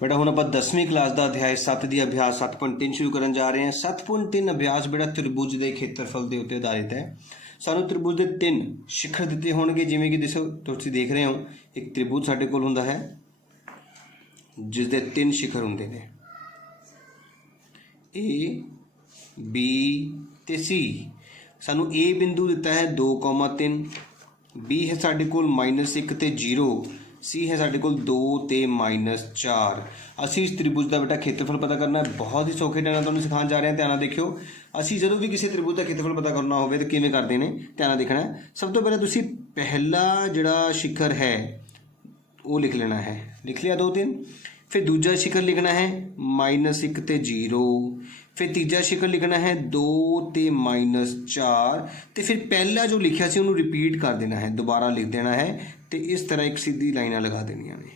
बेटा हुण आपां 10वीं क्लास का अध्याय 7 की अभ्यास 7.3 शुरू करन जा रहे हैं। 7.3 अभ्यास बेटा त्रिभुज के खेत्रफल के उत्ते आधारित है। सानू त्रिभुज के 3 शिखर दिते होणगे, जिवें कि दिसो तुसीं देख रहे हो एक त्रिभुज साडे कोल हुंदा है जिसदे 3 शिखर हुंदे ने, ए बी ते सी। सानू ए बिंदु दिता है 2,3, बी है साडे कोल -1 ते 0, सी है साडे कोल 2 ते -4। असी इस त्रिभुज का बेटा खेत्रफल पता करना है। बहुत ही सौखे ढंग नाल तुहानूं सिखाउण जा रहे हैं, ध्यान नाल देखियो। असी जदों भी किसी त्रिभुज का खेत्रफल पता करना होवे तो किवें करदे ने, ध्यान नाल देखना है। सब तो पहले तुसीं पहला जिहड़ा शिखर है वो लिख लेना है, लिख लिया 2 3। फिर दूजा शिखर लिखना है -1 ते 0, फिर तीजा शिखर लिखना है 2 ते -4, तो फिर पहला जो लिखा सी उन्होंने रिपीट कर देना है, दोबारा लिख देना है, तो इस तरह एक सीधी लाइनां लगा देनियां ने,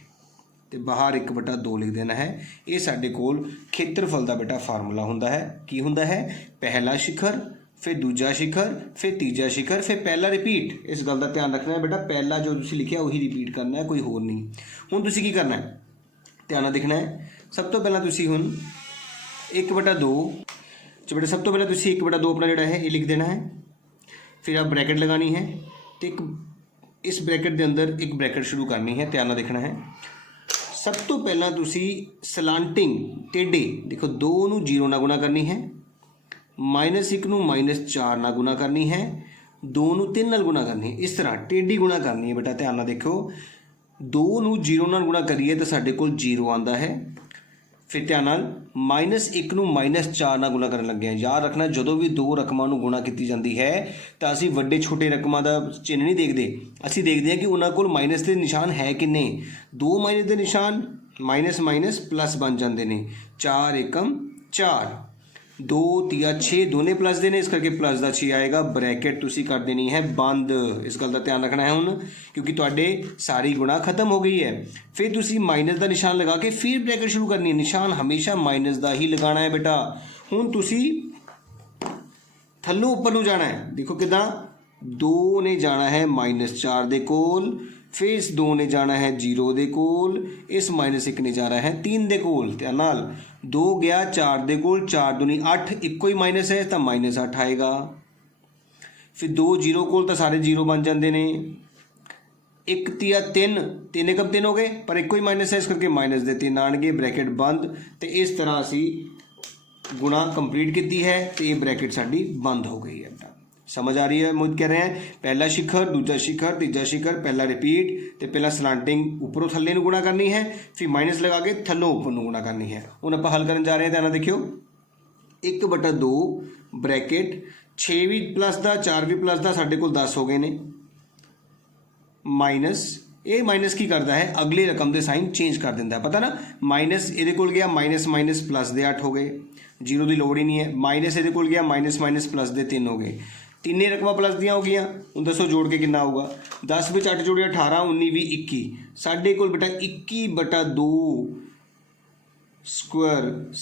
तो बाहर 1/2 लिख देना है। ये साडे कोल खेत्रफल का बेटा फार्मूला हुंदा है। की हुंदा है? पहला शिखर, फिर दूजा शिखर, फिर तीजा शिखर, फिर पहला रिपीट। इस गल का ध्यान रखना है बेटा, पहला जो तुसीं लिखिया उही रिपीट करना है, कोई होर नहीं। हुण तुसीं की करना है, ध्यान नाल देखना है। सब तो पहला तुसीं हुण 1/2 बेटा, सब तो पहले तुसीं 1/2 अपना जिहड़ा है ये लिख देना है। फिर आप ब्रैकेट लगानी है, तो एक इस ब्रैकेट के अंदर एक ब्रैकेट शुरू करनी है, ध्यान नाल देखना है। सब तो पहला तुसीं सलांटिंग टेढ़े देखो, 2 नूं 0 नाल गुणा करनी है, -1 नूं -4 नाल गुणा करनी है, 2 नूं 3 नाल गुणा करनी है। इस तरह टेढ़ी गुणा करनी है बेटा, ध्यान नाल देखो। 2 नूं 0 नाल गुणा करिए तो साडे कोल 0 आंदा है। फिर ध्यान नाल -1 नूं -4 नाल गुणा करन लगे हैं। याद रखना, जदों भी 2 रकमां नूं गुणा की जाती है तो असीं वड्डे छोटे रकमां दा चिन्ह नहीं देखते, असीं देखते हैं कि उन्हां कोल माइनस के निशान है किन्ने। 2 माइनस के निशान माइनस माइनस प्लस बन जाते हैं। 4 एकम 4, 2 तिया 6 दोने प्लस दे ने, इस करके प्लस का 6 आएगा। ब्रैकेट तुसीं कर देनी है बंद। इस गल का ध्यान रखना है हुण, क्योंकि तुहाडे सारी गुणा खत्म हो गई है। फिर तुसीं माइनस का निशान लगा के फिर ब्रैकेट शुरू करनी है। निशान हमेशा माइनस का ही लगाना है बेटा। हुण तुसीं थल्लों उपर नूं जाना है, देखो किदां। 2 ने जाना है -4 दे कोल, फिर इस 2 ने जाना है 0 दे कोल, इस -1 ने जाना है 3 दे कोल। ध्यान नाल 2 गया 4 दे कोल, 4 दूनी 8, इक्को ही माइनस है तो -8 आएगा। फिर 2 0 कोल तो सारे 0 बन जाते हैं। 1 तिया 3, 3 एकम 3 हो गए, पर इक्को ही माइनस है, इस करके माइनस दे 3 आएंगे। ब्रैकेट बंद। तो इस तरह असी गुणा कंप्लीट की है, तो ये ब्रैकेट साडी बंद हो गई है। समझ आ रही है? मुझे कह रहे हैं पहला शिखर, दूजा शिखर, तीजा शिखर, पहला रिपीट, तो पहला सलांटिंग उपरों थल्ले नूं गुणा करनी है, फिर माइनस लगा के थल्लों उपर नूं गुणा करनी है। हुण आपां हल करन जा रहे हैं, ध्यान देखियो। 1/2 ब्रैकेट 6 भी प्लस का 4 भी प्लस का, साडे कोल 10 हो गए ने, माइनस ये माइनस की करता है, अगली रकम के साइन चेंज कर देता है, पता ना। माइनस ये कोल गया माइनस माइनस प्लस दे 8 हो गए, 0 की लोड़ ही नहीं है। माइनस ये कोल गया माइनस माइनस प्लस दे 3 हो गए, तीने रकमां प्लस दियाँ हो गई। हूँ दसो जोड़ के कितना होगा? 10 विच 8 जोड़े 18, 19 भी 21। साडे कोल बेटा 21/2 स्क्वायर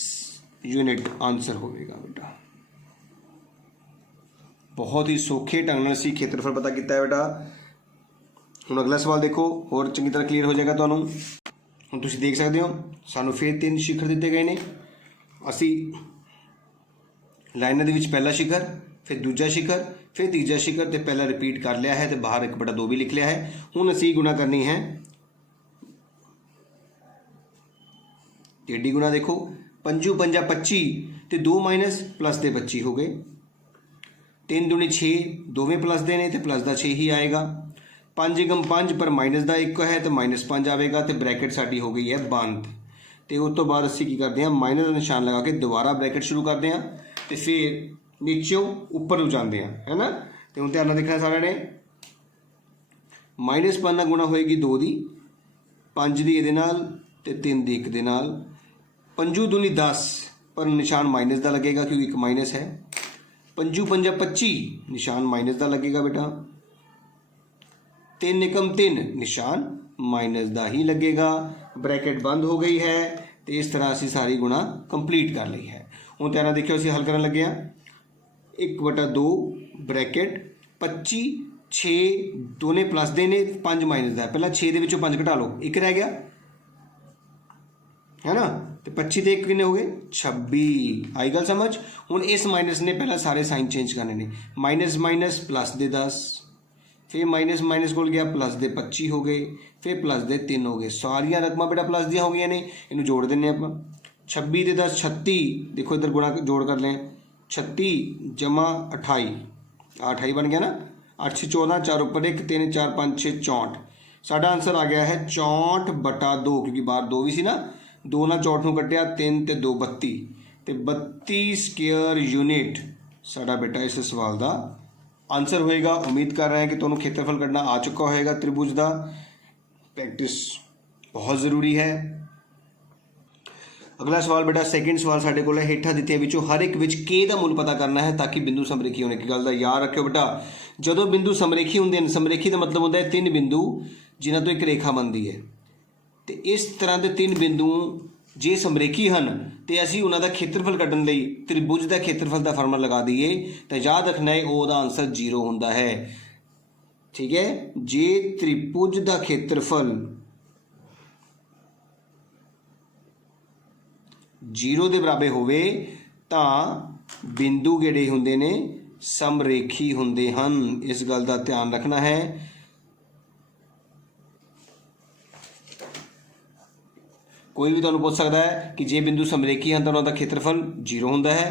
यूनिट आंसर होगा बेटा। बहुत ही सौखे ढंग नाल असीं खेत्रफल पता किया है बेटा। हुण अगला सवाल देखो, और चंगी तरह क्लीयर हो जाएगा तुहानूं। हुण तुसीं देख सकते हो सानूं फिर 3 शिखर दिते गए ने। असीं लाइनां दे विच पहला शिखर, फिर दूजा शिखर, फिर तीजा शिखर, तो पहला रिपीट कर लिया है, तो बाहर 1/2 भी लिख लिया है। हुण असीं गुणा करनी है टेढ़ी गुणा। देखो 5 5 25, तो 2 माइनस प्लस दे 25 हो गए। 3 दूनी 6, दोवें प्लस दे ने, तो प्लस का 6 ही आएगा। 5 एकम 5, पर माइनस का 1 है तो -5 आएगा। तो ब्रैकेट साडी हो गई है बंद। तो उस तो बाद असीं की करते हैं, माइनस का निशान लगा के दोबारा ब्रैकेट शुरू करते हैं, तो फिर नीचों उपर जाते हैं, है ना। तो हुण ध्यान देखना सारे ने, -5 नाल गुणा होएगी 2 दी, 5 दी इहदे नाल, ते 3 दी 1 दे नाल। 5 दूनी 10, पर निशान माइनस का लगेगा क्योंकि 1 माइनस है। 5 5 25, निशान माइनस का लगेगा बेटा। 3 एकम 3, निशान माइनस का ही लगेगा। ब्रैकेट बंद हो गई है। तो इस तरह असी सारी गुणा कंप्लीट कर ली है। हुण ध्यान देखियो, असीं हल करन लगे हैं। 1/2 ब्रैकेट 25 6 दोने प्लस दे ने, 5 माइनस का है। पहला 6 दे विचों 5 घटा लो, 1 रह गया। है ना। तो 25 ਤੇ 1 कितने हो गए 26। आई गल समझ। हुण इस माइनस ने पहला सारे साइन चेंज करने ने, माइनस माइनस प्लस दे 10, फिर माइनस माइनस कोल गया प्लस दे 25 हो गए, फिर प्लस दे 3 हो गए। सारिया रकमां बेटा प्लस दियां हो गई ने, इनू जोड़ देने आपां। 26 दे 10 36, देखो इधर गुणा जोड़ कर लें, 36 जमा 28, 28 बन गया ना। 8 6 14, 4 ऊपर 1 3 4 5 6 64। साडा आंसर आ गया है 64/2, क्योंकि बाहर 2 भी सी ना, 2 ਨਾਲ 64 ਨੂੰ ਕੱਟਿਆ, 3 ਤੇ 2 32, ਤੇ 32 ਸਕੁਅਰ यूनिट साडा बेटा इस सवाल का आंसर होएगा। उम्मीद कर रहे हैं कि तुहानू खेत्रफल कढ़ना आ चुका होएगा त्रिभुज का। प्रैक्टिस बहुत ज़रूरी है। अगला सवाल बेटा सेकंड सवाल साडे कोल है, हेठा दित्तियां विचों हर एक विच के दा मुल पता करना है ताकि बिंदु समरेखी होने की गल दा याद रखियो बेटा। जदों बिंदु समरेखी हुंदे हैं, समरेखी का मतलब होंदा है 3 बिंदु जिन्हां तो एक रेखा बनती है, तो इस तरह के 3 बिंदु जे समरेखी हैं तो असी उन्हों का खेत्रफल कढ़न लई त्रिभुज का खेत्रफल का फार्मूला लगा दईए, तो याद रखना है वो आंसर 0 होंदा है। ठीक है, जे त्रिभुज का खेत्रफल 0 के बराबर होवे तां बिंदु किहड़े हुंदे ने समरेखी हुंदे हन। इस गल का ध्यान रखना है। कोई भी तुहानू पूछ सकता है कि जे बिंदु समरेखी हैं तो उनका खेत्रफल 0 होंदा है।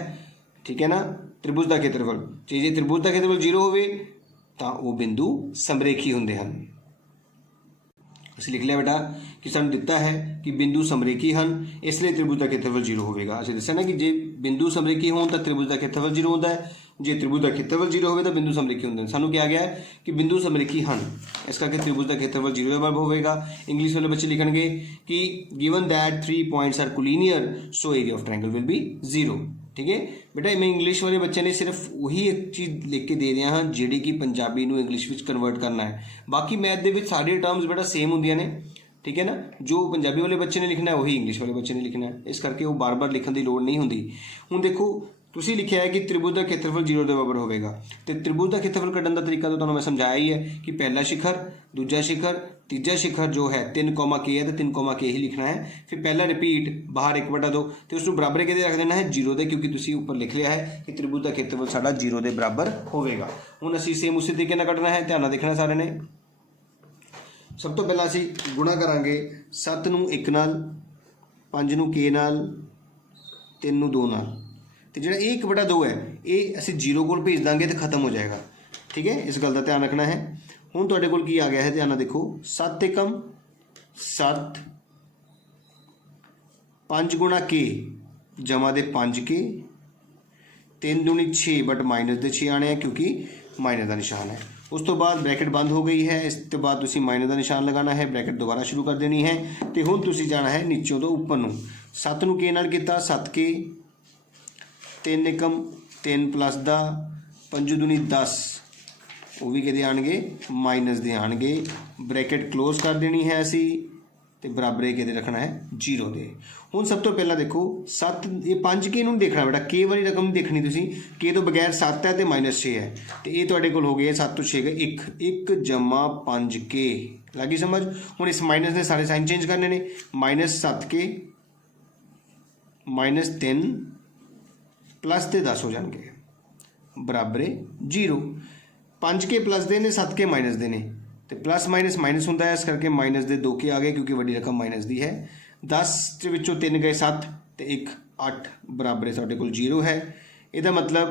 ठीक है ना, त्रिभुज का खेत्रफल जे त्रिभुज का खेत्रफल 0 होवे तां वो बिंदु समरेखी होंदे हन। असीं लिख लिया बेटा कि सानू दिता है कि बिंदु समरेखी हैं, इसलिए त्रिभुज का खेत्रफल 0 होगा। असीं दस्सिया ना कि जे बिंदु समरेखी होण तां त्रिभुज का खेत्रफल 0 होंदा है, जे त्रिभुज का खेत्रफल 0 होवे तां बिंदु समरेखी होंदे हैं। सानू क्या गया है कि बिंदु समरेखी हैं, इस करके त्रिभुज का खेत्रफल 0 के बराबर होगा। इंग्लिश वाले बच्चे लिखेंगे कि given that 3 points are collinear so area of triangle will be 0। ठीक है बेटा, मैं इंग्लिश वाले बच्चे ने सिर्फ वही एक चीज़ लिख के दे दिया हाँ जी कि पंजाबी नू इंग्लिश विच कन्वर्ट करना है। बाकी मैथ दे विच सारे टर्म्स बेटा सेम होंदियां ने। ठीक है ना, जो पंजाबी वाले बच्चे ने लिखना है वही इंग्लिश वाले बच्चे ने लिखना है, इस करके वो बार बार लिखने की लोड़ नहीं होंदी। हुण देखो तुसीं लिखिया है कि त्रिभुज का खेत्रफल 0 के बराबर होगा, तो त्रिभुज का खेत्रफल कढ़न का तरीका तो तुहानूं मैं समझाया ही है कि पहला शिखर, दूजा शिखर, तीजा शिखर जो है 3 के है तो 3 के ही लिखना है। फिर पहला रिपीट बाहर 1/2 तो उसको बराबर के रख देना है 0 के, क्योंकि तुसीं ऊपर लिख लिया है कि त्रिभुज का खेत्रफल साडा 0 के बराबर होगा। हुण असीं सेम उसी तरीके नाल कढ़ना है, ध्यान नाल देखना सारे ने। सब तो पहला असीं गुणा करांगे 7 नूं 1 नाल, 5 नूं के नाल, 3 नूं 2 नाल, तो जो 1/2 है ये असीं 0 को भेज देंगे तो खत्म हो जाएगा। ठीक है, इस गल का ध्यान रखना है। हुण तुहाडे कोल की आ गया है, ध्यान देखो 7 एकम 7, 5 गुणा के जमा दे 5 के, 3 दूनी 6 बट माइनस दे 6 आने हैं क्योंकि माइनस का निशान है। उस तो बाद ब्रैकेट बंद हो गई है, इस तो बाद तुसीं माइनस का निशान लगाना है, ब्रैकेट दोबारा शुरू कर देनी है। तो हुण तुसीं जाना है नीचों तो उपर नूं। 7 नूं के नाल कीता 7 के, 3 एकम 3 प्लस दा, 5 दूनी 10 वो भी किहदे आउणगे माइनस दे आउणगे। ब्रैकेट क्लोज कर देनी है असी, तो बराबर किहदे रखना है 0 दे। हुण सब तो पहला देखो 7 ये 5 के नूं देखना बेटा, के वाली रकम नहीं देखनी तुसीं, के तो बगैर 7 है तो -6 है, तो ये तुहाडे कोल हो गए 7 तो 6 गए 1 जमा 5 के। लगी समझ। हुण इस माइनस ने सारे साइन चेंज करने ने, -7 के -3 प्लस के 10 हो जाएंगे बराबर 0। 5 के प्लस दे ने, 7 के माइनस दे ने, तो प्लस माइनस माइनस होंदा है, इस करके माइनस दे 2 के आ गए क्योंकि वड्डी रकम माइनस दी है। 10 के विचों 3 गए 7 तो 1 8 बराबर तुहाडे कोल 0 है। इसका मतलब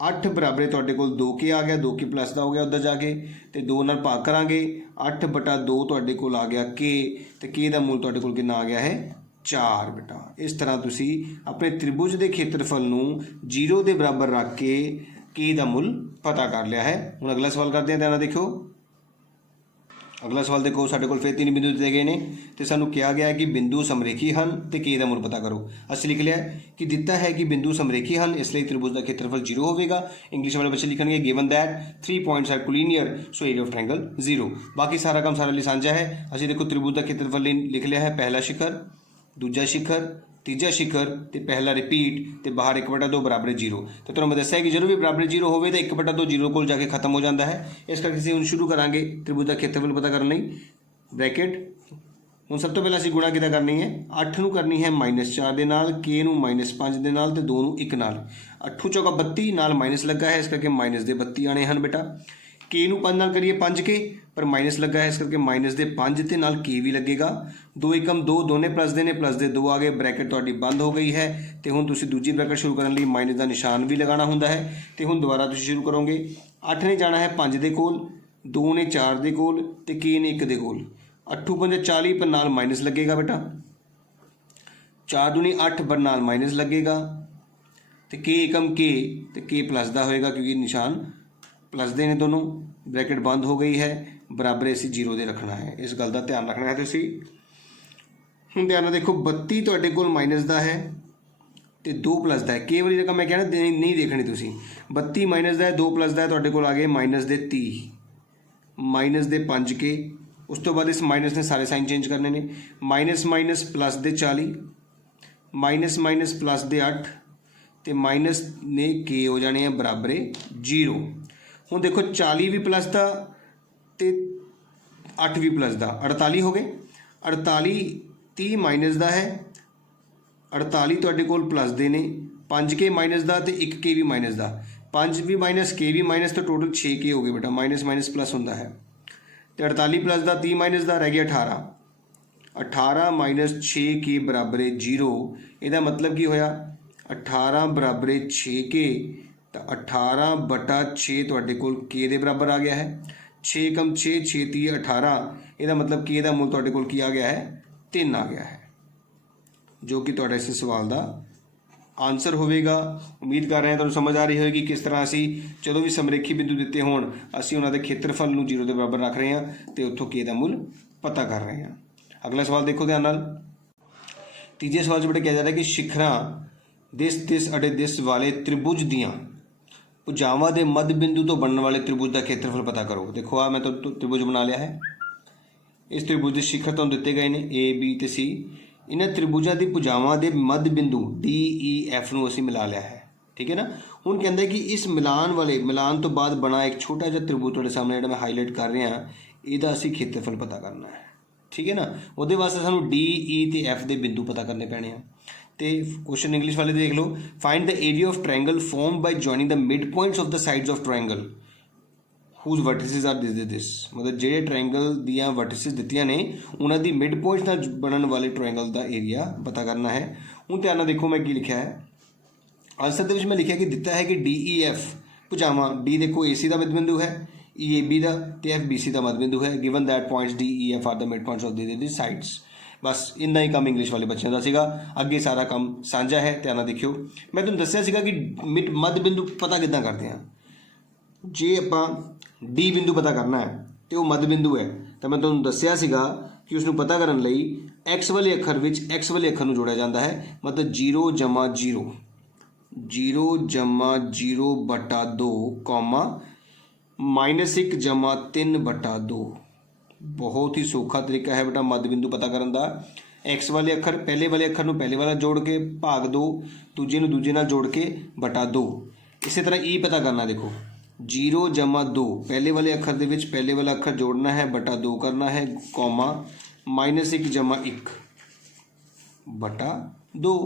8 बराबर तुहाडे कोल 2 के आ गया, 2 के प्लस का हो गया उधर जाके, तो 2 नाल भाग करांगे 8/2 तुहाडे कोल आ गया के, तो के दा मूल तुहाडे कोल कितना आ गया है 4 बेटा। इस तरह तुसी अपने त्रिभुज के खेत्रफल नूं 0 के बराबर रख के दा मुल पता कर लिया है। हुण अगला सवाल करते हैं, ध्यान देखो। अगला सवाल देखो साडे कोल फिर 3 बिंदु दिए गए हैं, तो सानू कहा गया है कि बिंदु समरेखी हैं तो के दा मुल पता करो। असीं लिख लिया कि दिता है कि बिंदु समरेखी हैं, इसलिए त्रिभुज का खेत्रफल 0 होगा। इंग्लिश वाले बच्चे लिखेंगे given that 3 points are collinear so area of triangle 0। बाकी सारा काम सारे लिए साझा है। असीं देखो त्रिभुज का खेत्रफल लिख लिया है, पहला शिखर, दूजा शिखर, तीजा शिखर, तो पहला रिपीट, तो बाहर 1/2 बराबर 0। तो तुहानूं मैं दस्सिया कि जो भी बराबर 0 हो तो 1/2 0 को जाके खत्म हो जाता है। इस करके असीं हुण शुरू करांगे त्रिभुज का खेत्रफल पता करने लई। ब्रैकेट ਹੁਣ ਸਭ ਤੋਂ ਪਹਿਲਾਂ ਅਸੀਂ ਗੁਣਾ ਕਿੱਦਾਂ ਕਰਨੀ ਹੈ, 8 ਨੂੰ ਕਰਨੀ ਹੈ -4 ਦੇ ਨਾਲ, k ਨੂੰ -5 ਦੇ ਨਾਲ ਤੇ 2 ਨੂੰ 1 ਨਾਲ। 8 ਚੌਕਾ 32 ਨਾਲ ਮਾਈਨਸ ਲੱਗਾ ਹੈ, ਇਸ ਕਰਕੇ ਮਾਈਨਸ ਦੇ 32 ਆਣੇ ਹਨ ਬੇਟਾ। k ਨੂੰ 5 ਨਾਲ ਕਰੀਏ 5k, ਪਰ ਮਾਈਨਸ ਲੱਗਾ ਹੈ, ਇਸ ਕਰਕੇ ਮਾਈਨਸ ਦੇ 5 ਤੇ ਨਾਲ k ਵੀ ਲੱਗੇਗਾ। 2 ਏਕਮ 2 ਦੋਨੇ ਪਲੱਸ ਦੇ ਨੇ, ਪਲੱਸ ਦੇ 2 ਆ ਗਏ, ਬ੍ਰੈਕਟ ਤੁਹਾਡੀ ਬੰਦ ਹੋ ਗਈ ਹੈ। ਤੇ ਹੁਣ ਤੁਸੀਂ ਦੂਜੀ ਬ੍ਰੈਕਟ ਸ਼ੁਰੂ ਕਰਨ ਲਈ ਮਾਈਨਸ ਦਾ ਨਿਸ਼ਾਨ ਵੀ ਲਗਾਉਣਾ ਹੁੰਦਾ ਹੈ। ਤੇ ਹੁਣ ਦੁਬਾਰਾ ਤੁਸੀਂ ਸ਼ੁਰੂ ਕਰੋਗੇ। 8 ਨੇ ਜਾਣਾ ਹੈ 5 ਦੇ ਕੋਲ, 2 ਨੇ 4 ਦੇ ਕੋਲ ਤੇ k ਨੇ 1 ਦੇ ਕੋਲ। 8 5 40 ਪਰ ਨਾਲ ਮਾਈਨस लगेगा बेटा, 4 दूनी 8 पर नाल माइनस लगेगा तो k एकम k तो k प्लस का होएगा क्योंकि निशान प्लस दे ने दोनों। ब्रैकेट बंद हो गई है, बराबर असी 0 दे रखना है, इस गल का ध्यान रखना है। तुसी हुण ध्यान नाल देखो 32 तुहाडे कोल माइनस का है तो 2 प्लस का है। कई वारी रकम मैं कहना नहीं देखनी तुसी। 32 माइनस का है, 2 प्लस का है, तुहाडे कोल आ गए माइनस के 30, माइनस के 5k। उस तो बाद इस माइनस ने सारे साइन चेंज करने ने, माइनस माइनस प्लस दे 40, माइनस माइनस प्लस दे 8 तो माइनस ने के हो जाने हैं बराबर 0। हुण देखो 40 भी प्लस का तो 8 भी प्लस का, 48 हो गए। 48 30 माइनस का है, 48 तुहाडे कोल प्लस दे ने, 5k माइनस का तो 1k भी माइनस का, 5 भी माइनस k भी माइनस, तो टोटल 6k हो गए बेटा। माइनस माइनस प्लस होंदा है तो 48 प्लस का 30 माइनस का रह गया 18, 18 माइनस 6k बराबर 0। ਇਹਦਾ मतलब की होया 18 बराबर 6k, तो 18 बटा 6 तुहाडे कोल k ਦੇ बराबर आ गया है। 6 कम 6 6 30 18, ਇਹਦਾ मतलब k ਦਾ ਮੁੱਲ तुहाडे कोल की आ गया है 3 आ गया है, जो कि तुहाडा इस सवाल का आंसर होगा। उम्मीद कर रहे हैं तुहानूं समझ आ रही होगी किस तरह असी जो भी समरेखी बिंदु दिते होण असी उन्हां दे खेत्रफल नूं 0 के बराबर रख रहे हैं तो उत्थों k दा मुल पता कर रहे हैं। अगला सवाल देखो ध्यान नाल। तीजे सवाल 'च बेटा कहा जा रहा है कि शिखरां दिस अड़े दिस वाले त्रिभुज दियां भुजावां दे मध्य बिंदु तो बनने वाले त्रिभुज का खेत्रफल पता करो। देखो आ मैं तो त्रिभुज बना लिया है। इस त्रिभुज के शिखर तुहानूं दिते गए ने A B ते C। इन्हां त्रिभुजां दी भुजावां दे मध्य बिंदु D E F नूं असीं मिला लिया है, ठीक है ना। हुण कहंदा है कि इस मिलान तो बाद बना एक छोटा जिहा त्रिभुज तुहाडे सामने जिहड़ा मैं हाईलाइट कर रहा, इहदा असीं खेत्रफल पता करना है, ठीक है ना। उहदे वास्ते सानूं D E ते F दे बिंदु पता करने पैणे आ। तो क्वेश्चन इंग्लिश वाले देख लो। Find the area of triangle form by joining the mid points of the sides of triangle whose vertices are this। मतलब ਜਿਹੜੇ ट्रायंगल ਦੀਆਂ वर्टिसेस ਦਿੱਤੀਆਂ ਨੇ ਉਹਨਾਂ ਦੀ मिड पॉइंट्स ਨਾਲ ਬਣਨ ਵਾਲੇ ट्रायंगल ਦਾ ਏਰੀਆ ਪਤਾ ਕਰਨਾ ਹੈ। ਹੁਣ ਧਿਆਨ ਨਾਲ ਦੇਖੋ मैं ਕੀ ਲਿਖਿਆ ਹੈ। ਆਨਸਰ ਦੇ ਵਿੱਚ ਮੈਂ ਲਿਖਿਆ ਕਿ ਦਿੱਤਾ ਹੈ ਕਿ DEF ਭੁਜਾਵਾਂ, D ਦੇਖੋ AC ਦਾ ਮੱਧ ਬਿੰਦੂ ਹੈ, EAB ਦਾ ਤੇ FBC ਦਾ ਮੱਧ ਬਿੰਦੂ ਹੈ। Given that points DEF are the mid points of the sides. बस इन्ना ही काम इंग्लिश वाले बच्चों का सीगा, अगे सारा काम साझा है। ध्यान ਨਾਲ देखियो मैं तुहानूं दस्सिया सीगा कि मध्य बिंदु पता किद्दां करते हैं। जे आपां डी बिंदु पता करना है तो वह मध्य बिंदु है, तो मैं तुहानूं दस्सिया सीगा कि उसनूं पता करन लई एक्स वाले अखर विच एक्स वाले अखर नूं जोड़िया जाता है। मतलब 0 जमा 0, 0 जमा 0 बटा 2 कॉमा -1 जमा 3 बटा 2। बहुत ही सौखा तरीका है बेटा मध्य बिंदु पता करन दा। एक्स वाले अखर पहले वाले अखर नूं पहले वाला जोड़ के भाग 2, दूजे नूं दूजे नाल जोड़ के बटा 2। इसी तरह ई पता करना, देखो 0 जमा 2 पहले वाले अखर दे विच पहले वाला अखर जोड़ना है, बटा 2 करना है, कॉमा -1 जमा 1 बटा 2।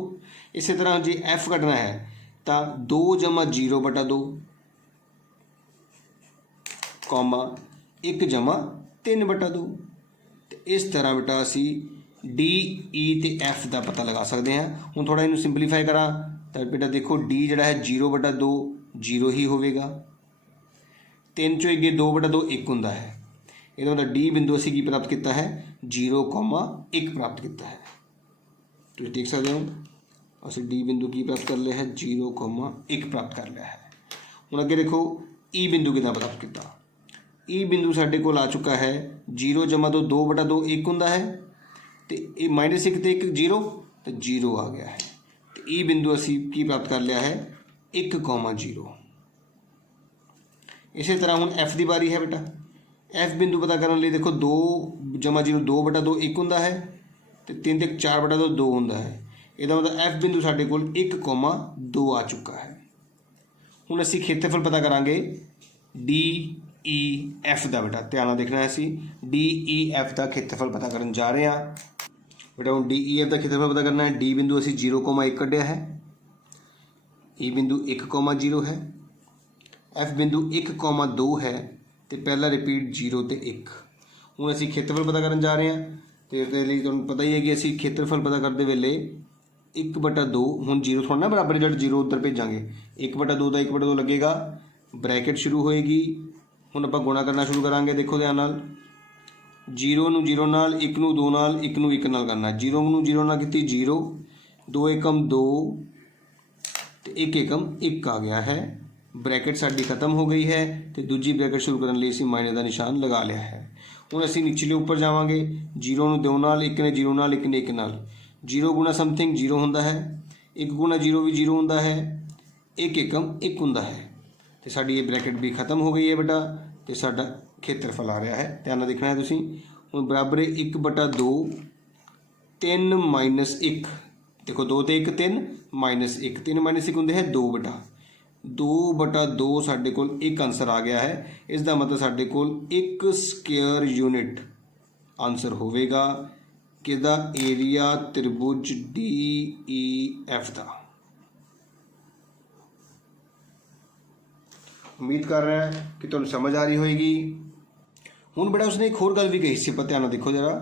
इसी तरह जी F कटना है तो 2 जमा 0 बटा 2 कॉमा 1 जमा 3 बटा 2। तो इस तरह बेटा असी डी ई ते F का पता लगा सकते हैं। हूँ थोड़ा इनू सिंपलीफाई करा तो बेटा देखो D जड़ा है 0 बटा 2 0 ही होगा, 3 चो 1 2 बटा 2 1 होंदा है। ये मतलब D बिंदु असी की प्राप्त किया है 0,1 प्राप्त किया है। तो देख सकते हो असी D बिंदु की प्राप्त कर लिया है 0,1 प्राप्त कर लिया है। हूँ अगे देखो E बिंदु कितना प्राप्त किया। ई बिंदु साढ़े को आ चुका है 0 जमा 2 2 बटा 2 1 होंदा है, तो ये -1 तो 1 0 तो 0 आ गया है। तो ई बिंदु असी की प्राप्त कर लिया है 1,0। इसी तरह हूँ F की बारी है बेटा। F बिंदु पता करने लिए देखो 2 जमा 0 2 बटा 2 1 होंदा है, तो 3 ते 4 बटा 2 2 होंदा है। इसका मतलब F बिंदु साढ़े को 1,2 आ चुका है। हूँ असी खेत्रफल पता करांगे DEF का बेटा। ध्यान देखना है असी DEF का खेत्रफल पता करन जा रहे हैं। बेटा हम DEF का क्षेत्रफल पता करना है। डी बिंदु असी 0,1 कढ़िया है, ई बिंदु 1,0 है, एफ बिंदु 1,2 है, तो पहला रिपीट 0 तो 1। हूँ असी क्षेत्रफल पता करन जा रहे हैं, तो इसके लिए तुहानूं पता ही है कि असी क्षेत्रफल पता करते वेले 1/2 हूँ 0 थोड़ा ना बराबर रिजल्ट 0 उधर भेजांगे, 1/2 का 1/2 लगेगा, ब्रैकेट शुरू होएगी। हुण आपां गुणा करना शुरू करांगे। देखो ध्यान नाल 0 नूं 0 नाल, 1 नूं 2 नाल, 1 नूं 1 नाल करना। 0 नूं 0 नाल कीती 0, 2 एकम 2 तो 1 एकम 1 आ गया है। ब्रैकेट साडी खत्म हो गई है, तो दूजी ब्रैकेट शुरू करने लिए असीं माइनस का निशान लगा लिया है। हुण असीं निचले उपर जावांगे। 0 नूं 2 नाल, 1 ने 0 नाल, 1 ने 1 नाल, 0 गुणा समथिंग 0 हुंदा है, 1 गुणा 0 भी 0 हुंदा है, 1 एकम 1 हुंदा है। तो साडी ये ब्रैकेट भी खत्म हो गई है बेटा, तो साडा खेत्रफल आ रहा है। ध्यान नाल देखना है तुसीं। हुण बराबर 1/2 3 माइनस 1, देखो 2 तो 1 3 माइनस 1, 3 माइनस 1 हुंदे है 2/2 साडे कोल एक आंसर आ गया है। इसका मतलब साडे कोल 1 स्क्वेयर यूनिट आंसर होवेगा किहदा, एरिया त्रिभुज DEF का। उम्मीद कर रहे हैं कि तुहानूं समझ आ रही होएगी। हुण बेटा उसने एक होर गल भी कही सी, पर ध्यान नाल देखो जरा,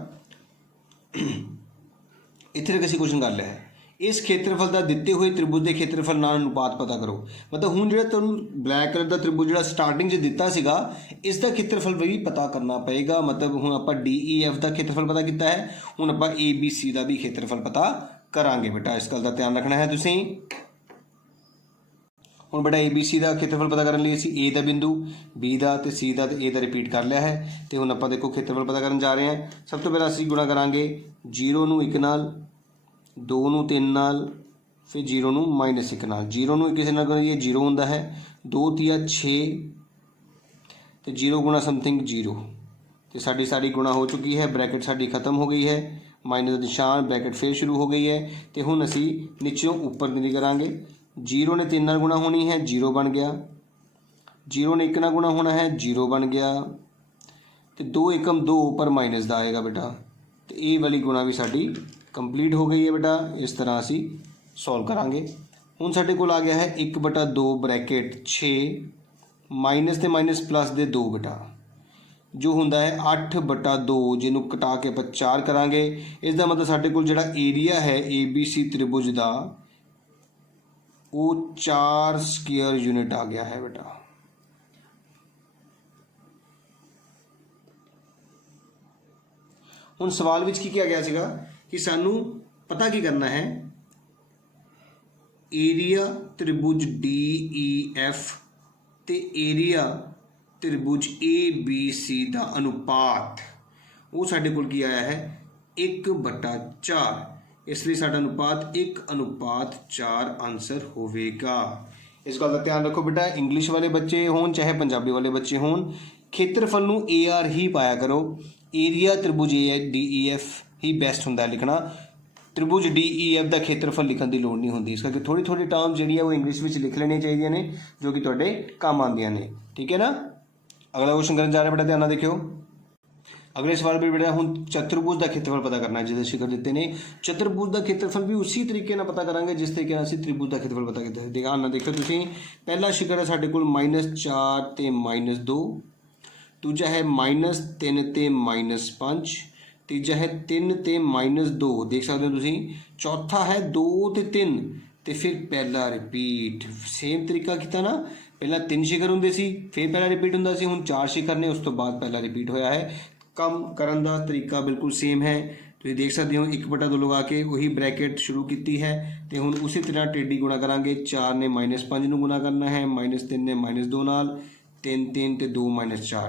इत्थे तक असीं क्वेश्चन कर लिया है, इस क्षेत्रफल का दिते हुए त्रिभुज के क्षेत्रफल नाल अनुपात पता करो। मतलब हुण जिहड़ा तुहानूं ब्लैक कलर का त्रिभुज जिहड़ा स्टार्टिंग च दिता सीगा, इसका क्षेत्रफल भी पता करना पएगा। मतलब हुण आपां DEF का क्षेत्रफल पता किया है, हुण आपां ABC का भी क्षेत्रफल पता करांगे। बेटा इस गल का ध्यान रखना है तुसीं। हुण बेटा ABC का क्षेत्रफल पता करने लिए असीं A का बिंदु, B का ते C का ते A का रिपीट कर लिया है। तो हुण आपां देखो क्षेत्रफल पता करन जा रहे हैं। सब तो पहला असीं गुणा करांगे 0 नूं 1 नाल, 2 नूं 3 नाल, फिर 0 नूं -1 नाल। 0 नूं किसी नाल करिए 0 हुंदा है, 2 तिया 6 तो 0 गुणा समथिंग 0, तो साड़ी गुणा हो चुकी है। ब्रैकेट साड़ी खत्म हो गई है, माइनस निशान, ब्रैकेट फिर शुरू हो गई है। तो हुण असीं नीचों ऊपर दी करांगे। 0 ने 3 नाल गुणा होनी है, 0 बन गया। 0 ने 1 नाल गुणा होना है, 0 बन गया। तो 2 एकम 2 पर माइनस का आएगा बेटा, तो ये वाली गुणा भी साड़ी कंप्लीट हो गई है बेटा। इस तरह असी सॉल्व करांगे। हुण साडे कोल आ गया है 1/2 ब्रैकेट 6 माइनस ते माइनस प्लस दे 2 बेटा, जो हुंदा है 8/2, जिन्हों कटा के आपां 4 करांगे। इसका मतलब साडे कोल जिहड़ा एरिया है ABC त्रिभुज का वो 4 स्क्वेयर यूनिट आ गया है बेटा। हुण सवाल विच की किया गया सीगा कि सानू पता की करना है, एरिया त्रिभुज DEF ते एरिया त्रिभुज ABC का अनुपात, वो साडे कोल की आया है 1/4। इसलिए साडा अनुपात 1/4 आंसर होवेगा। इस गल का ध्यान रखो बेटा, इंग्लिश वाले बच्चे होन चाहे पंजाबी वाले बच्चे होन, क्षेत्रफल नूं AR ही पाया करो। एरिया त्रिभुज DEF ही बेस्ट हुंदा लिखना, त्रिभुज DEF का क्षेत्रफल लिखने की लोड़ नहीं होंदी। इस करके थोड़ी थोड़ी टर्म जी वो इंग्लिश में लिख लेनी चाहिए ने, जो कि तुहाडे काम आंदियां ने। ठीक है ना। अगला क्वेश्चन करने जा रहे बेटा, ध्यान नाल देखियो। अगले सवाल भी बेटा हुण चतुर्भुज का क्षेत्रफल पता करना है, जिहदे शिखर दिते ने। चतुर्भुज का क्षेत्रफल भी उसी तरीके नाल पता करांगे जिस तरीके नाल असीं त्रिभुज का क्षेत्रफल पता किया। ध्यान नाल देखो तुसीं, पहला शिखर है साडे कोल -4 ते -2, दूजा है -3 ते -5, तीजा है 3 ते -2, देख सकते हो तुसीं। चौथा है 2 ते 3, तो फिर पहला रिपीट। सेम तरीका किया ना, पहला 3 शिखर होंगे सी, फिर पहला रिपीट होंदा सी, हुण 4 शिखर ने, उस तो बाद पहला रिपीट होया है। कम करन दा तरीका बिल्कुल सेम है। तुसीं देख सकते हो 1/2 लगा के वही ब्रैकेट शुरू की है। तो हुण उसी तरह टेढ़ी गुणा करांगे। 4 ने -5 नूं गुणा करना है, -3 ने -2 नाल, 3 3 ते 2 -4,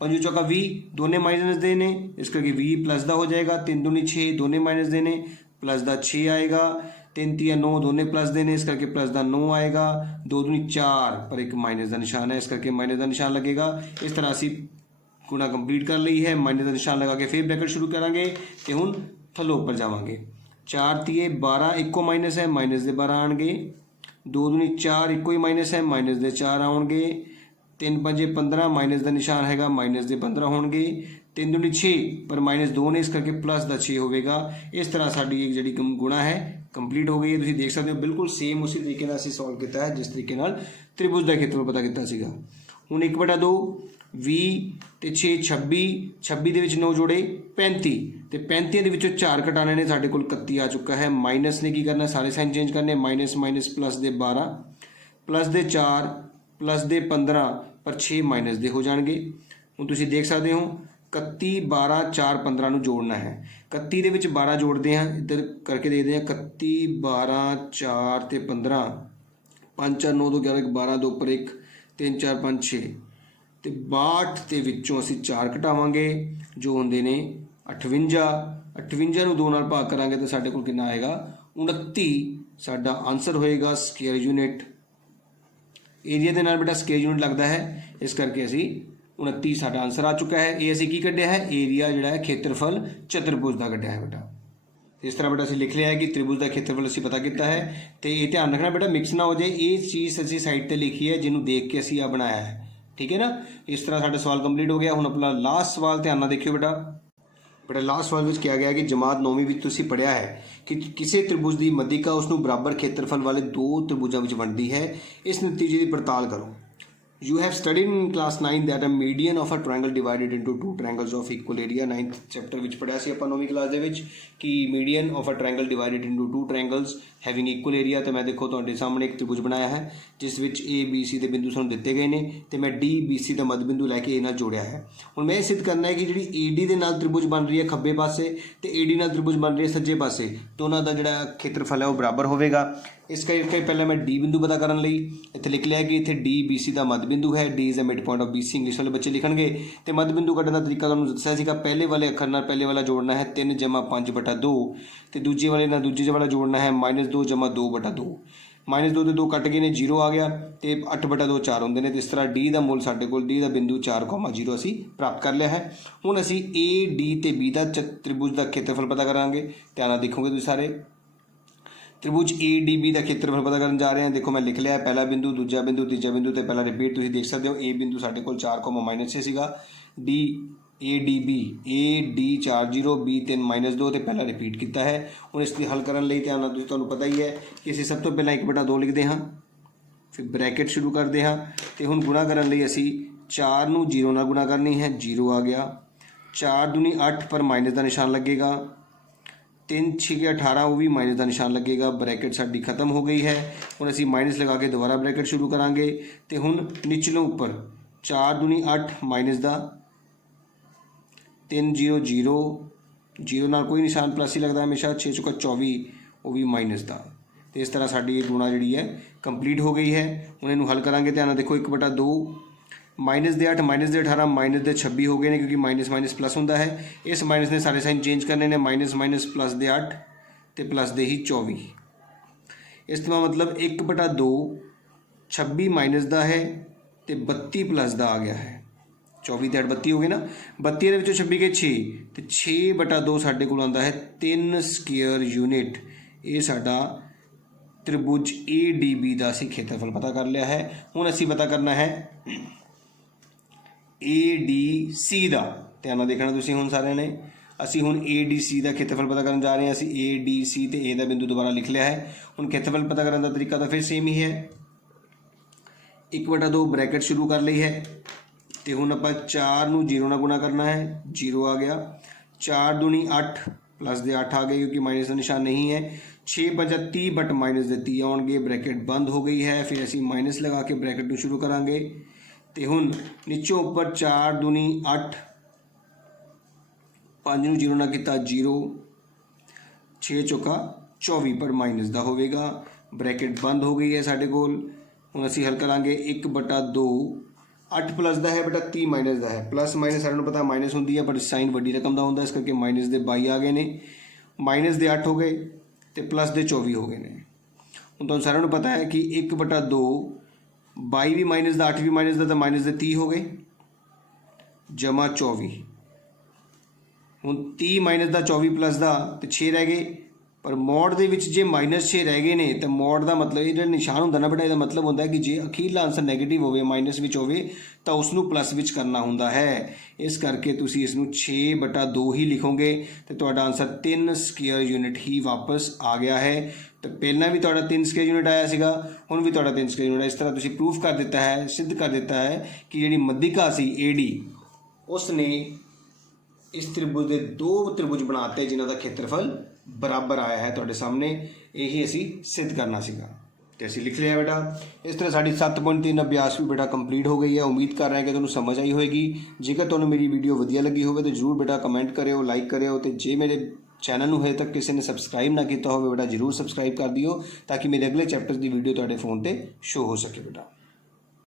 5 चौका 20, दोने माइनस दे ने, इस करके 20 प्लस का हो जाएगा। 3 दूनी 6, दोने माइनस दे ने, प्लस का 6 आएगा। 3 तिया 9, दोने प्लस दे ने, इस करके प्लस का 9 आएगा। 2 दूनी 4 पर एक माइनस का निशान है, इस करके माइनस का निशान लगेगा। इस तरह असी गुणा कंप्लीट कर ली है। माइनस का निशान लगा के फिर ब्रैकेट शुरू करांगे, तो हुण थल्लों उपर जावांगे। 4 तिए 12, इको माइनस है, माइनस दे 12 आउणगे। 2 दूनी 4, इको ही माइनस है, माइनस दे 4 आउणगे। 3 पंजे 15, माइनस का निशान हैगा, माइनस के 15 होणगे। 3 दूनी 6 पर माइनस 2 ने, इस करके प्लस का 6 होगा। इस तरह साड़ी एक जी गुणा है कंप्लीट हो गई है। तुसीं देख सकते हो बिल्कुल सेम उसी तरीके नाल असीं सॉल्व किया है जिस तरीके नाल त्रिभुज का खेत्रफल पता किया सीगा। हुण 1/2 20 ते 6 26, 26 दे विच 9 जोड़े 35, तो 35 दे विचों 4 घटाने ने, साडे कोल 31 आ चुका है। माइनस ने की करना, सारे साइन चेंज करने, माइनस माइनस प्लस दे 12, प्लस दे 4, प्लस दे 15, पर 6 माइनस दे हो जाएंगे। हुण तुसीं देख सकते हो 31 12 4 15 नूं जोड़ना है। 31 दे विच 12 जोड़ते हैं, इधर करके देखते हैं 31 12 4 ते 15, 5 4 9 2 11 12 2 पर 1 3 4 5 6, तो 62 के विचों असीं 4 घटावांगे जो होंदे ने 58। 58 नूं 2 नाल भाग करांगे तो साडे कोल कितना आएगा 29 साडा आंसर होएगा स्केयर यूनिट। एरिया दे नाल बेटा स्केयर यूनिट लगता है, इस करके असीं 29 साडा आंसर आ चुका है। ये असीं की कढ़िया है, एरिया जिहड़ा है खेत्रफल चतुर्भुज का कढ़िया है बेटा। इस तरह बेटा असीं लिख लिया है कि त्रिभुज का खेत्रफल असीं पता किया है। तो ये ध्यान रखना बेटा मिक्स ना हो जाए, ये चीज़ असीं साइड पर लिखी है जिन्होंने देख के असीं आ बनाया है, ठीक है ना। इस तरह साडा सवाल कंप्लीट हो गया। हुण अपना लास्ट सवाल ध्यान नाल देखियो बेटा। बेटा लास्ट सवाल में क्या गया कि जमात 9वीं विच तुसीं पढ़िया है कि किसी त्रिभुज की मध्यिका उसनूं बराबर खेत्रफल वाले 2 त्रिभुजों में वंडदी है। इस नतीजे की पड़ताल करो। You have studied in class 9 that a median of a triangle divided into 2 triangles of equal area। 9th chapter ਵਿੱਚ ਪੜਿਆ ਸੀ ਆਪਾਂ 9ਵੀਂ ਕਲਾਸ ਦੇ ਵਿੱਚ ਕਿ median of a triangle divided into 2 triangles having equal area। ਤੇ ਮੈਂ ਦੇਖੋ ਤੁਹਾਡੇ ਸਾਹਮਣੇ ਇੱਕ ਤ੍ਰਿਭੁਜ ਬਣਾਇਆ ਹੈ ਜਿਸ ਵਿੱਚ A B C ਦੇ ਬਿੰਦੂ ਸਾਨੂੰ ਦਿੱਤੇ ਗਏ ਨੇ ਤੇ ਮੈਂ D B C ਦਾ ਮੱਧ ਬਿੰਦੂ ਲੈ ਕੇ A ਨਾਲ ਜੋੜਿਆ ਹੈ। ਹੁਣ ਮੈਂ ਇਹ ਸਿੱਧ ਕਰਨਾ ਹੈ ਕਿ ਜਿਹੜੀ AD ਦੇ ਨਾਲ ਤ੍ਰਿਭੁਜ ਬਣ ਰਹੀ ਹੈ ਖੱਬੇ ਪਾਸੇ ਤੇ AD ਨਾਲ ਤ੍ਰਿਭੁਜ ਬਣ ਰਹੀ ਹੈ ਸੱਜੇ ਪਾਸੇ, ਦੋਨਾਂ ਦਾ ਜਿਹੜਾ ਖੇਤਰਫਲ ਹੈ ਉਹ ਬਰਾਬਰ ਹੋਵੇਗਾ। इस करके पहले मैं डी बिंदु पता करने लई इत्थे लिख लिया कि इत्थे डी बी सी का मध्य बिंदु है। D is the mid point of B C. English वाले बच्चे लिखणगे तो मध्य बिंदु कढ़ने का तरीका तुहानूं दस्सिया सीगा। पहले वाले अखर नाल पहले वाला जोड़ना है 3 + 5/2 तो दूजे वाले नाल दूजे वाला जोड़ना है -2 + 2/2। -2 ते 2 कट गए ने, 0 आ गया तो 8/2 4 होंदे ने। तो इस तरह डी का मुल साडे कोल डी का बिंदु 4,0 असीं प्राप्त कर लिया है। हुण असीं ए डी ते बी का त्रिभुज का खेत्रफल पता करांगे। ध्यान नाल देखोगे तुसीं सारे त्रिभुज ए डी बी का खेत्रफल पता करने जा रहे हैं। देखो मैं लिख लिया पहला बिंदु, दूजा बिंदु, तीजा बिंदु तो पहला रिपीट तुसीं देख सकते हो। ए बिंदु साडे कोल 4,-6 सीगा। D A D B A D 4 0 B 3 -2 तो पहला रिपीट किया है। हुण इसकी हल करने लई ध्यान नाल तुहानूं पता ही है कि असीं सब तो पहला 1/2 लिखते हाँ, फिर ब्रैकेट शुरू करते हाँ तो हुण गुणा करने लई असीं 4 नूं 0 नाल गुणा करनी है, 0 आ गया। 4 दूनी 8 पर माइनस का निशान लगेगा। 3 6 18 वो भी माइनस का निशान लगेगा। ब्रैकेट साडी खत्म हो गई है। हुण असीं माइनस लगा के दोबारा ब्रैकेट शुरू करांगे तो हुण निचलों उपर 4 दूनी 8 माइनस का 3 0 0 0 नाल कोई निशान प्लस ही लगता है हमेशा। 6 चौका 24 वो भी माइनस का। तो इस तरह साडी ये गुणा जी है कंप्लीट हो गई है। हुण इहनूं हल करांगे। ध्यान देखो 1/2 -8 -18 -26 हो गए हैं क्योंकि माइनस माइनस प्लस होंदा है। इस माइनस ने सारे साइन चेंज करने ने, माइनस माइनस प्लस दे 8 तो प्लस दे ही 24। इसका मतलब 1/2 26 माइनस का है तो 32 प्लस का आ गया है। 24 ते 8 32 हो गए ना। 32 के विचों 26 के 6 तो 6/2 साडे कोल आंदा है 3 स्केयर यूनिट। ये साडा त्रिभुज ए डी बी का असीं खेत्रफल पता कर लिया है। हुण असीं पता करना है ए डी सी का। ध्यान नाल देखना तुसीं हुण सारिਆਂ ने। असीं हुण ए डी सी का खेत्रफल पता करन जा रहे हैं। असीं ए डी सी ते ए का बिंदु दोबारा लिख लिया है। हुण खेत्रफल पता करने का तरीका तो फिर सेम ही है। 1/2 ब्रैकेट शुरू कर ली है तो हुण आपां 4 नूं 0 नाल गुणा करना है, 0 आ गया। 4 दूनी 8 प्लस दे 8 आ गए क्योंकि माइनस का निशान नहीं है। 6 5 30 बट माइनस दे 30 आउणगे। ब्रैकेट बंद हो गई है। फिर असीं माइनस लगा के ब्रैकेट नूं शुरू करांगे तो हुण नीचों उपर 4 दूनी 8 5 नूं 0 ना किया 0 6 चौका 24 पर माइनस का होवेगा। ब्रैकेट बंद हो गई है साडे कोल। हुण असीं हल करांगे 1/2 8 प्लस का है बेटा 30 माइनस का है। प्लस माइनस सारे नूं पता माइनस होंदी है बट साइन वड्डी रकम का होंदा, इस करके माइनस दे 22 आ गए ने, माइनस दे 8 हो गए तो प्लस दे 24 हो गए ने। हुण तुहानूं सारिਆਂ नूं पता है कि 1/2 22 भी माइनस का 8 भी माइनस का तो माइनस दे 30 हो गए जमा 24। हुण 30 माइनस का 24 प्लस का तो 6 रह गए ਪਰ ਮੋਡ ਦੇ ਵਿੱਚ ਜੇ -6 ਰਹਿ ਗਏ ਨੇ ਤਾਂ ਮੋਡ ਦਾ ਮਤਲਬ ਇਹ ਜਿਹੜਾ ਨਿਸ਼ਾਨ ਹੁੰਦਾ ਨਾ ਬੇਟਾ, ਇਹਦਾ ਮਤਲਬ ਹੁੰਦਾ ਕਿ ਜੇ ਅਖੀਰਲਾ ਆਨਸਰ ਨੈਗੇਟਿਵ ਹੋਵੇ, ਮਾਈਨਸ ਵਿੱਚ ਹੋਵੇ ਤਾਂ ਉਸ ਨੂੰ ਪਲੱਸ ਵਿੱਚ ਕਰਨਾ ਹੁੰਦਾ ਹੈ। ਇਸ ਕਰਕੇ ਤੁਸੀਂ ਇਸ ਨੂੰ 6/2 ਹੀ ਲਿਖੋਗੇ ਤੇ ਤੁਹਾਡਾ ਆਨਸਰ 3 ਸਕੁਅਰ ਯੂਨਿਟ ਹੀ ਵਾਪਸ ਆ ਗਿਆ ਹੈ। ਤਾਂ ਪਹਿਲਾਂ ਵੀ ਤੁਹਾਡਾ 3 ਸਕੁਅਰ ਯੂਨਿਟ ਆਇਆ ਸੀਗਾ, ਹੁਣ ਵੀ ਤੁਹਾਡਾ 3 ਸਕੁਅਰ ਯੂਨਿਟ। ਇਸ ਤਰ੍ਹਾਂ ਤੁਸੀਂ ਪ੍ਰੂਫ ਕਰ ਦਿੱਤਾ ਹੈ, ਸਿੱਧ ਕਰ ਦਿੱਤਾ ਹੈ ਕਿ ਜਿਹੜੀ ਮੱਧਿਕਾ ਸੀ AD, ਉਸ ਨੇ ਇਸ ਤ੍ਰਿਭੁਜ ਦੇ 2 ਤ੍ਰਿਭੁਜ ਬਣਾਤੇ ਜਿਨ੍ਹਾਂ ਦਾ ਖੇਤਰਫਲ ਬਰਾਬਰ ਆਇਆ ਹੈ ਤੁਹਾਡੇ ਸਾਹਮਣੇ। ਇਹੀ ਅਸੀਂ ਸਿੱਧ ਕਰਨਾ ਸੀਗਾ ਤੇ ਅਸੀਂ ਲਿਖ ਲਿਆ ਬੇਟਾ। ਇਸ ਤਰ੍ਹਾਂ ਸਾਡੀ 7.3 ਅਭਿਆਸ ਵੀ ਬੇਟਾ ਕੰਪਲੀਟ ਹੋ ਗਈ ਹੈ। ਉਮੀਦ ਕਰ ਰਹੇ ਹਾਂ ਕਿ ਤੁਹਾਨੂੰ ਸਮਝ ਆਈ ਹੋਏਗੀ। ਜੇਕਰ ਤੁਹਾਨੂੰ ਮੇਰੀ ਵੀਡੀਓ ਵਧੀਆ ਲੱਗੀ ਹੋਵੇ ਤਾਂ ਜ਼ਰੂਰ ਬੇਟਾ ਕਮੈਂਟ ਕਰਿਓ, ਲਾਈਕ ਕਰਿਓ, ਤੇ ਜੇ ਮੇਰੇ ਚੈਨਲ ਨੂੰ ਹਜੇ ਤੱਕ ਕਿਸੇ ਨੇ ਸਬਸਕ੍ਰਾਈਬ ਨਾ ਕੀਤਾ ਹੋਵੇ ਬੇਟਾ ਜ਼ਰੂਰ ਸਬਸਕ੍ਰਾਈਬ ਕਰ ਦਿਓ ਤਾਂ ਕਿ ਮੇਰੇ ਅਗਲੇ ਚੈਪਟਰ ਦੀ ਵੀਡੀਓ ਤੁਹਾਡੇ ਫੋਨ ਤੇ ਸ਼ੋ ਹੋ ਸਕੇ ਬੇਟਾ।